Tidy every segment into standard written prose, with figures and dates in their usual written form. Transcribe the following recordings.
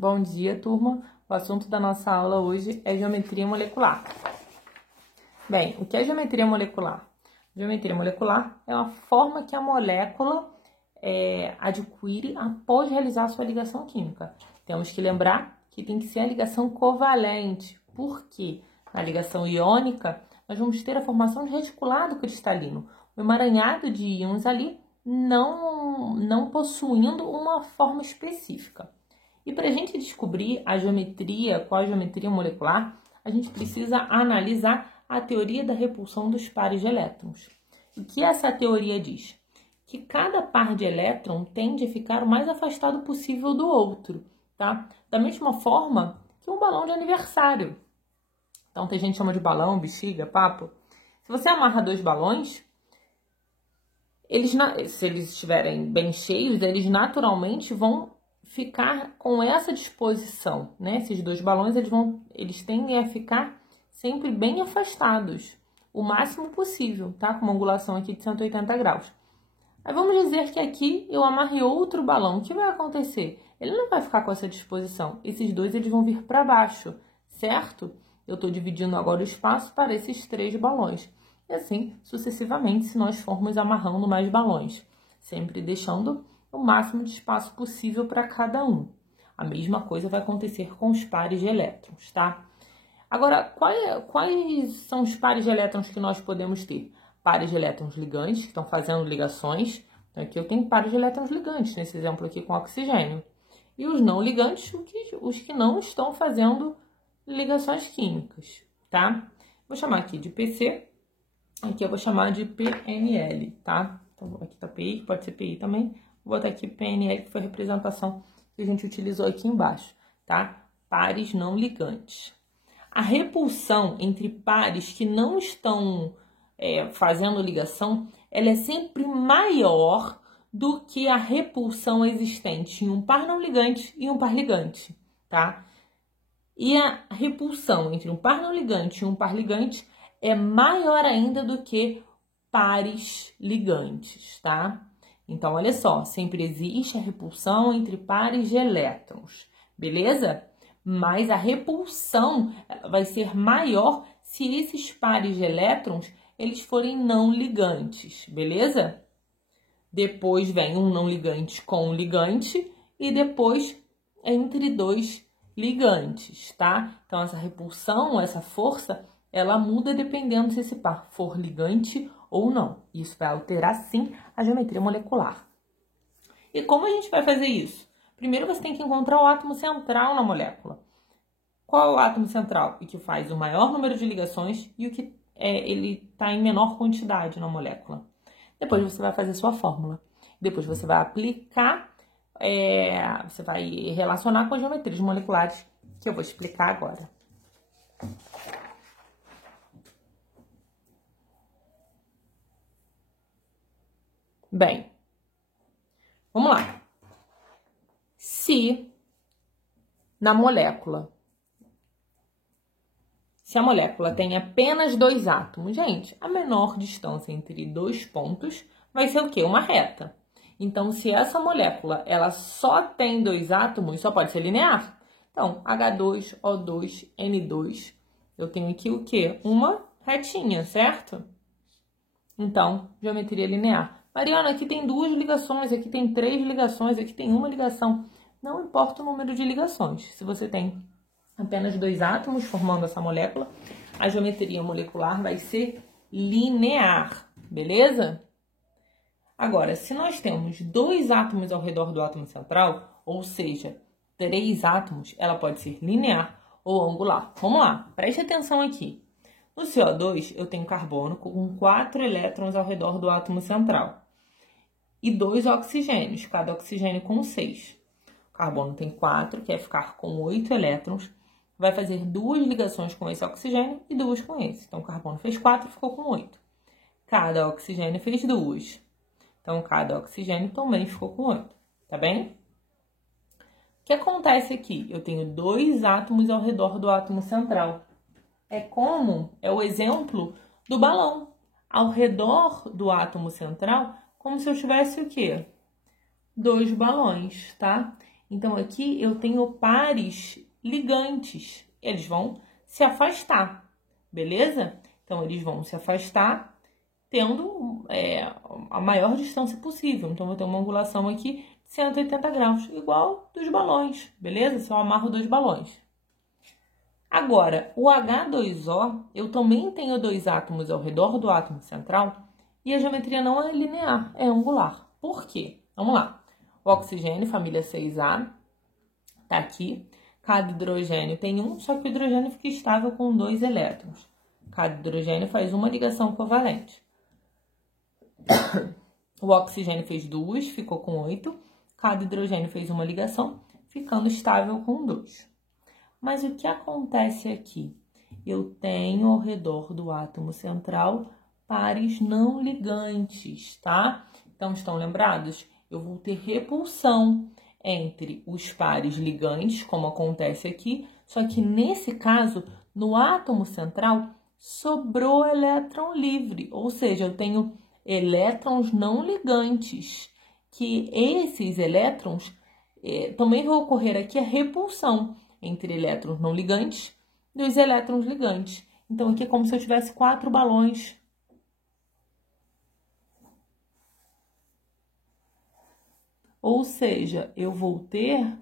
Bom dia, turma. O assunto da nossa aula hoje é geometria molecular. Bem, o que é geometria molecular? Geometria molecular é uma forma que a molécula adquire após realizar a sua ligação química. Temos que lembrar que tem que ser a ligação covalente. Por quê? Na ligação iônica, nós vamos ter a formação de reticulado cristalino, o emaranhado de íons ali não possuindo uma forma específica. E para a gente descobrir qual a geometria molecular, a gente precisa analisar a teoria da repulsão dos pares de elétrons. O que essa teoria diz? Que cada par de elétron tende a ficar o mais afastado possível do outro, tá? Da mesma forma que um balão de aniversário. Então, tem gente que chama de balão, bexiga, papo. Se você amarra dois balões, se eles estiverem bem cheios, eles naturalmente vão ficar com essa disposição, né? Esses dois balões, eles tendem a ficar sempre bem afastados, o máximo possível, tá? Com uma angulação aqui de 180 graus. Aí vamos dizer que aqui eu amarrei outro balão. O que vai acontecer? Ele não vai ficar com essa disposição. Esses dois, eles vão vir para baixo, certo? Eu estou dividindo agora o espaço para esses três balões. E assim, sucessivamente, se nós formos amarrando mais balões, sempre deixando o máximo de espaço possível para cada um. A mesma coisa vai acontecer com os pares de elétrons, tá? Agora, quais são os pares de elétrons que nós podemos ter? Pares de elétrons ligantes, que estão fazendo ligações. Então, aqui eu tenho pares de elétrons ligantes, nesse exemplo aqui com oxigênio. E os não ligantes, os que não estão fazendo ligações químicas, tá? Vou chamar aqui de PC, aqui eu vou chamar de PNL, tá? Então, aqui tá PI, pode ser PI também. Vou botar aqui PNL, que foi a representação que a gente utilizou aqui embaixo, tá? Pares não ligantes. A repulsão entre pares que não estão fazendo ligação, ela é sempre maior do que a repulsão existente em um par não ligante e um par ligante, tá? E a repulsão entre um par não ligante e um par ligante é maior ainda do que pares ligantes, tá? Então, olha só, sempre existe a repulsão entre pares de elétrons, beleza? Mas a repulsão vai ser maior se esses pares de elétrons eles forem não ligantes, beleza? Depois vem um não ligante com um ligante e depois entre dois ligantes, tá? Então, essa repulsão, essa força, ela muda dependendo se esse par for ligante ou não. Isso vai alterar, sim, a geometria molecular. E como a gente vai fazer isso? Primeiro, você tem que encontrar o átomo central na molécula. Qual é o átomo central? O que faz o maior número de ligações e o que ele está em menor quantidade na molécula. Depois você vai fazer sua fórmula. Depois você vai aplicar, você vai relacionar com as geometrias moleculares que eu vou explicar agora. Bem, vamos lá. Se a molécula tem apenas dois átomos, gente, a menor distância entre dois pontos vai ser o quê? Uma reta. Então, se essa molécula ela só tem dois átomos, só pode ser linear. Então, H2O2, N2, eu tenho aqui o quê? Uma retinha, certo? Então, geometria linear. Mariana, aqui tem duas ligações, aqui tem três ligações, aqui tem uma ligação. Não importa o número de ligações. Se você tem apenas dois átomos formando essa molécula, a geometria molecular vai ser linear, beleza? Agora, se nós temos dois átomos ao redor do átomo central, ou seja, três átomos, ela pode ser linear ou angular. Vamos lá, preste atenção aqui. No CO2, eu tenho carbono com 4 elétrons ao redor do átomo central e 2 oxigênios, cada oxigênio com 6. O carbono tem 4, quer ficar com 8 elétrons, vai fazer duas ligações com esse oxigênio e duas com esse. Então, o carbono fez 4 e ficou com 8. Cada oxigênio fez 2. Então, cada oxigênio também ficou com 8. Tá bem? O que acontece aqui? Eu tenho dois átomos ao redor do átomo central. É o exemplo do balão. Ao redor do átomo central, como se eu tivesse o quê? Dois balões, tá? Então, aqui eu tenho pares ligantes. Eles vão se afastar, beleza? Então, eles vão se afastar tendo a maior distância possível. Então, eu vou ter uma angulação aqui de 180 graus, igual dos balões, beleza? Se eu amarro 2 balões. Agora, o H2O, eu também tenho 2 átomos ao redor do átomo central e a geometria não é linear, é angular. Por quê? Vamos lá. O oxigênio, família 6A, tá aqui. Cada hidrogênio tem um, só que o hidrogênio fica estável com 2 elétrons. Cada hidrogênio faz uma ligação covalente. O oxigênio fez 2, ficou com 8. Cada hidrogênio fez uma ligação, ficando estável com 2. Mas o que acontece aqui? Eu tenho ao redor do átomo central pares não ligantes, tá? Então, estão lembrados? Eu vou ter repulsão entre os pares ligantes, como acontece aqui, só que nesse caso, no átomo central, sobrou elétron livre, ou seja, eu tenho elétrons não ligantes, que esses elétrons, também vai ocorrer aqui a repulsão entre elétrons não ligantes e os elétrons ligantes. Então, aqui é como se eu tivesse 4 balões. Ou seja, eu vou ter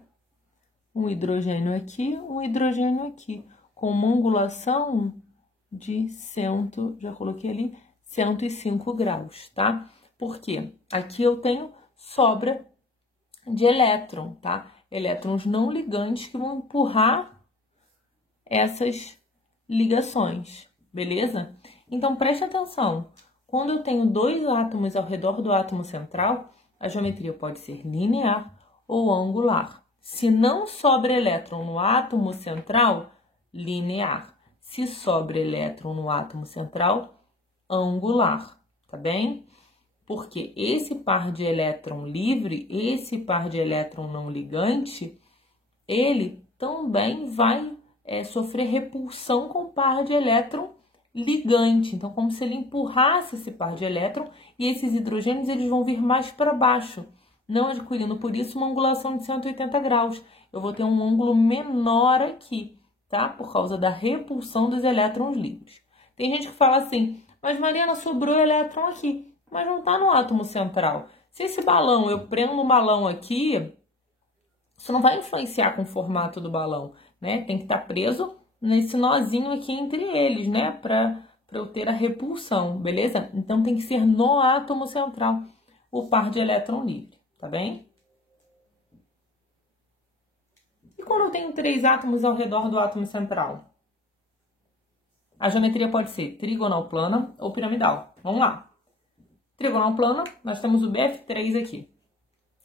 um hidrogênio aqui, com uma angulação de já coloquei ali, 105 graus, tá? Por quê? Aqui eu tenho sobra de elétron, tá? Elétrons não ligantes que vão empurrar essas ligações, beleza? Então, preste atenção. Quando eu tenho 2 átomos ao redor do átomo central, a geometria pode ser linear ou angular. Se não sobra elétron no átomo central, linear. Se sobra elétron no átomo central, angular, tá bem? Porque esse par de elétron livre, esse par de elétron não ligante, ele também vai sofrer repulsão com o par de elétron ligante. Então, como se ele empurrasse esse par de elétron e esses hidrogênios eles vão vir mais para baixo, não adquirindo, por isso, uma angulação de 180 graus. Eu vou ter um ângulo menor aqui, tá? Por causa da repulsão dos elétrons livres. Tem gente que fala assim, mas Mariana, sobrou elétron aqui, mas não está no átomo central. Se esse balão, eu prendo um balão aqui, isso não vai influenciar com o formato do balão, né? Tem que estar preso nesse nozinho aqui entre eles, né? Para eu ter a repulsão, beleza? Então, tem que ser no átomo central o par de elétron livre, tá bem? E quando eu tenho 3 átomos ao redor do átomo central? A geometria pode ser trigonal plana ou piramidal. Vamos lá. Trigonal plana, nós temos o BF3 aqui.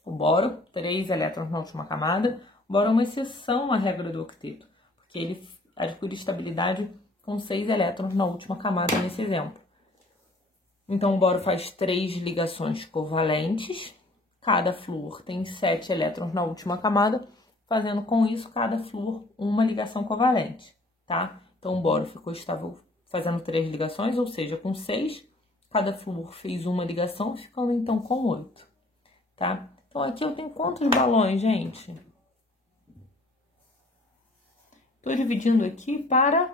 O boro, 3 elétrons na última camada. O boro é uma exceção à regra do octeto, porque ele adquire estabilidade com 6 elétrons na última camada nesse exemplo. Então, o boro faz 3 ligações covalentes. Cada flúor tem 7 elétrons na última camada, fazendo com isso, cada flúor, uma ligação covalente, tá? Então, o boro ficou estável fazendo 3 ligações, ou seja, com 6, cada flúor fez uma ligação, ficando então com 8, tá? Então, aqui eu tenho quantos balões, gente? Estou dividindo aqui para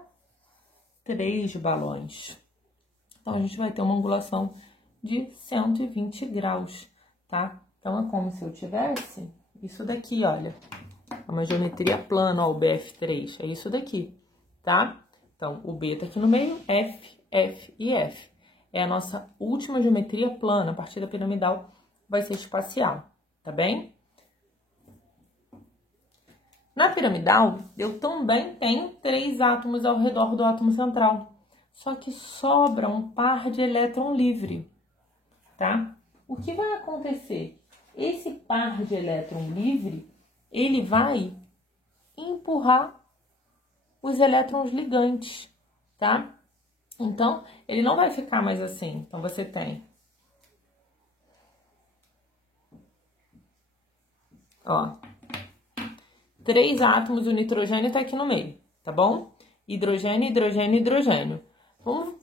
3 balões. Então, a gente vai ter uma angulação de 120 graus, tá? Então, é como se eu tivesse isso daqui, olha. É uma geometria plana, ó, o BF3, é isso daqui, tá? Então, o B tá aqui no meio, F, F e F. É a nossa última geometria plana, a partir da piramidal vai ser espacial, tá bem? Na piramidal, eu também tenho 3 átomos ao redor do átomo central, só que sobra um par de elétron livre, tá? O que vai acontecer? Esse par de elétron livre, ele vai empurrar os elétrons ligantes, tá? Então, ele não vai ficar mais assim. Então, você tem, ó, 3 átomos, o nitrogênio tá aqui no meio, tá bom? Hidrogênio, hidrogênio, hidrogênio.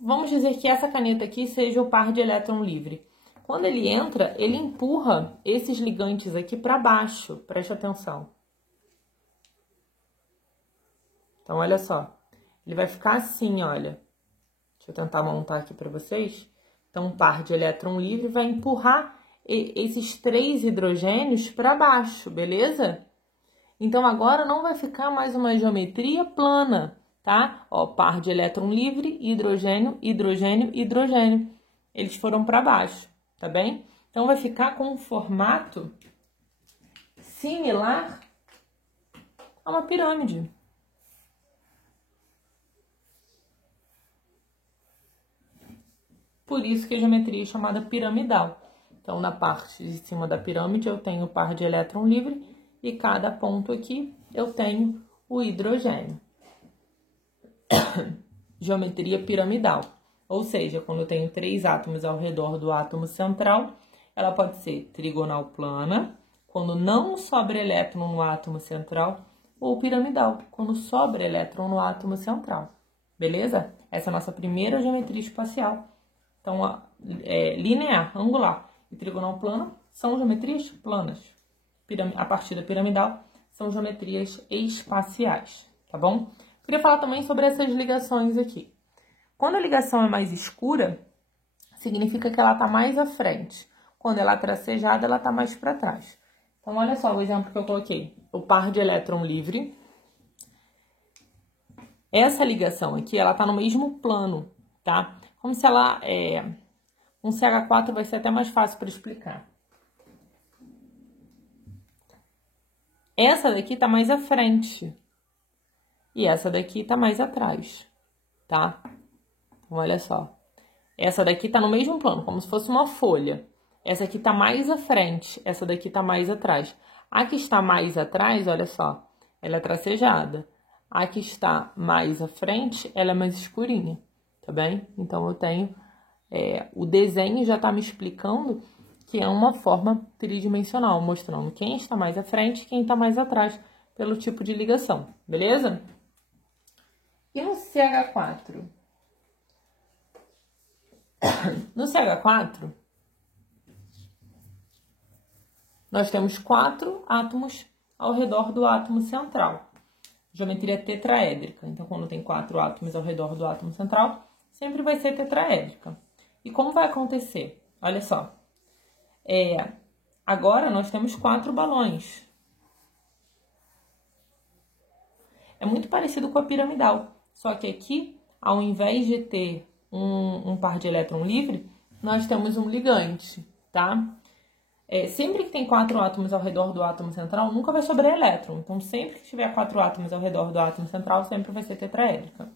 Vamos dizer que essa caneta aqui seja o par de elétron livre. Quando ele entra, ele empurra esses ligantes aqui para baixo, preste atenção. Então, olha só, ele vai ficar assim, olha. Deixa eu tentar montar aqui para vocês. Então, um par de elétron livre vai empurrar esses 3 hidrogênios para baixo, beleza? Então, agora não vai ficar mais uma geometria plana, tá? Ó, par de elétron livre, hidrogênio, hidrogênio, hidrogênio. Eles foram para baixo, tá bem? Então, vai ficar com um formato similar a uma pirâmide. Por isso que a geometria é chamada piramidal. Então, na parte de cima da pirâmide, eu tenho o par de elétron livre e cada ponto aqui eu tenho o hidrogênio. Geometria piramidal. Ou seja, quando eu tenho 3 átomos ao redor do átomo central, ela pode ser trigonal plana, quando não sobra elétron no átomo central, ou piramidal, quando sobra elétron no átomo central. Beleza? Essa é a nossa primeira geometria espacial. Então, linear, angular e trigonal plana são geometrias planas. A partir da piramidal são geometrias espaciais, tá bom? Queria falar também sobre essas ligações aqui. Quando a ligação é mais escura, significa que ela está mais à frente. Quando ela é tracejada, ela está mais para trás. Então, olha só o exemplo que eu coloquei. O par de elétron livre. Essa ligação aqui, ela está no mesmo plano, tá? Como se ela um CH4 vai ser até mais fácil para explicar. Essa daqui tá mais à frente. E essa daqui tá mais atrás, tá? Então, olha só. Essa daqui tá no mesmo plano, como se fosse uma folha. Essa aqui tá mais à frente, essa daqui tá mais atrás. A que está mais atrás, olha só, ela é tracejada. A que está mais à frente, ela é mais escurinha. Tá bem? Então, eu tenho... o desenho já está me explicando que é uma forma tridimensional, mostrando quem está mais à frente e quem está mais atrás, pelo tipo de ligação. Beleza? E no CH4? No CH4, nós temos 4 átomos ao redor do átomo central. Geometria tetraédrica. Então, quando tem 4 átomos ao redor do átomo central, sempre vai ser tetraédrica. E como vai acontecer? Olha só. Agora nós temos 4 balões. É muito parecido com a piramidal. Só que aqui, ao invés de ter um par de elétron livre, nós temos um ligante, tá? Sempre que tem 4 átomos ao redor do átomo central, nunca vai sobrar elétron. Então, sempre que tiver 4 átomos ao redor do átomo central, sempre vai ser tetraédrica.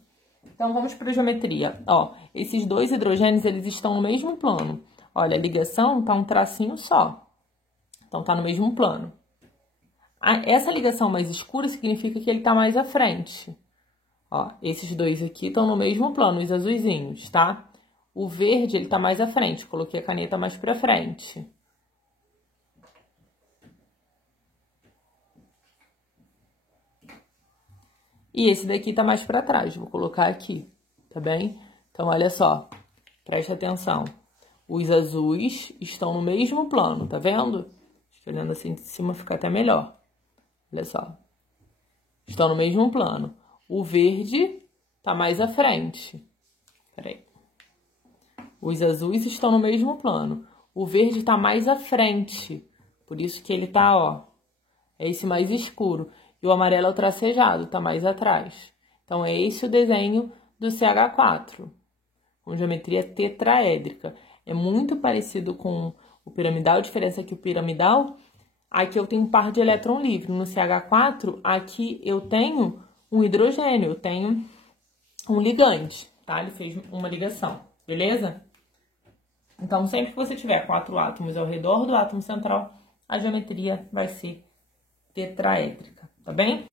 Então, vamos para a geometria. Ó, esses 2 hidrogênios, eles estão no mesmo plano. Olha, a ligação tá um tracinho só. Então, tá no mesmo plano. Essa ligação mais escura significa que ele tá mais à frente. Ó, esses 2 aqui estão no mesmo plano, os azulzinhos, tá? O verde, ele tá mais à frente. Coloquei a caneta mais pra frente. E esse daqui tá mais para trás, vou colocar aqui, tá bem? Então, olha só, presta atenção. Os azuis estão no mesmo plano, tá vendo? Olhando assim de cima fica até melhor. Olha só. Estão no mesmo plano. O verde tá mais à frente. Peraí. Os azuis estão no mesmo plano. O verde tá mais à frente. Por isso que ele tá, ó, é esse mais escuro. E o amarelo é o tracejado, tá mais atrás. Então, é esse o desenho do CH4, com geometria tetraédrica. É muito parecido com o piramidal, a diferença é que o piramidal, aqui eu tenho um par de elétron livre. No CH4, aqui eu tenho um hidrogênio, eu tenho um ligante, tá? Ele fez uma ligação, beleza? Então, sempre que você tiver 4 átomos ao redor do átomo central, a geometria vai ser tetraédrica, tá bem?